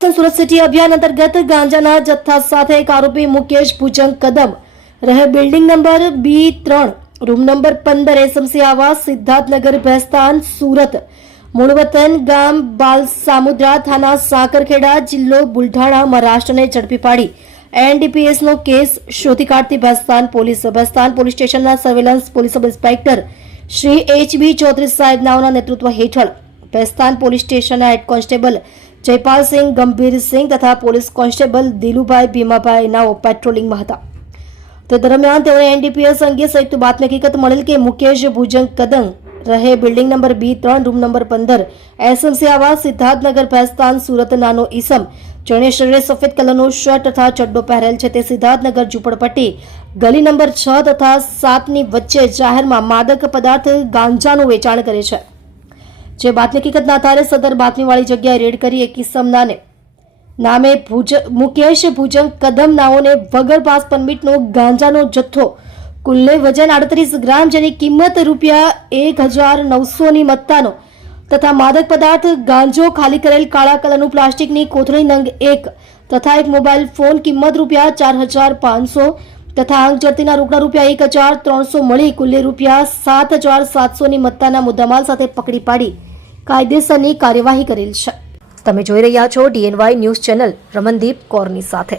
Surat city અભિયાન અંતર્ગત ગાંજાના જથ્થા સાથે એક આરોપી મુકેશ ભુજંગ કદમ રહે building number B3 room number 15 SMC આવાસ સિદ્ધાર્થનગર ભેસ્તાન સુરત મૂળ વતન ગામ બાલસામુદ્રા થાના સાકરખેડા જિલ્લો બુલઢાણા મહારાષ્ટ્રને ઝડપી પાડી એનડીપીએસ નો કેસ શોધી કાઢતી ભેસ્તાન પોલીસ સ્ટેશનના surveillance police sub inspector Shri HB Chaudhari સાહેબ નાઓના નેતૃત્વ હેઠળ ભેસ્તાન પોલીસ સ્ટેશનના હેડ કોન્સ્ટેબલ જયપાલસિંહ ગંભીરસિંહ તથા પોલીસ કોન્સ્ટેબલ દિલુભાઈ ભીમાભાઈ નાઓ પેટ્રોલિંગમાં હતા। તે દરમિયાન તેઓને એનડીપીએસ અંગે સંયુક્ત બાતમી હકીકત મળેલ કે મુકેશ ભુજંગ કદમ રહે building number B3 room number 15 SMC આવાસ સિદ્ધાર્થનગર ભેસ્તાન સુરત નાનો ઈસમ જેણે શરીરે સફેદ કલરનો શર્ટ તથા ચડ્ડો પહેરેલ છે તે સિદ્ધાર્થનગર ઝૂંપડપટ્ટી ગલી નંબર 6 તથા 7 ની વચ્ચે જાહેરમાં માદક પદાર્થ ગાંજાનું વેચાણ કરે છે। જે બાતમી હકીકતના આધારે સદર બાતમીવાળી જગ્યાએ રેડ કરી એક ઇસમના નામે મુકેશ ભુજંગ કદમ નાઓને વગર પાસ પરમિટનો ગાંજાનો જથ્થો કુલ્લે વજન 38 ગ્રામ જેની કિંમત ₹1900 ની મત્તાનો તથા માદક પદાર્થ ગાંજો ખાલી કરેલ કાળા કલરનું પ્લાસ્ટિકની કોથળી નંગ 1 તથા એક મોબાઈલ ફોન કિંમત ₹4500 તથા અંક જડતીના રોકડા ₹1300 મળી કુલ્લે ₹7700 ની મત્તાના મુદ્દામાલ સાથે પકડી પાડી કાયદેસરની કાર્યવાહી કરેલ છે। તમે જોઈ રહ્યા છો DNY ન્યૂઝ ચેનલ રમનદીપ કૌરની સાથે।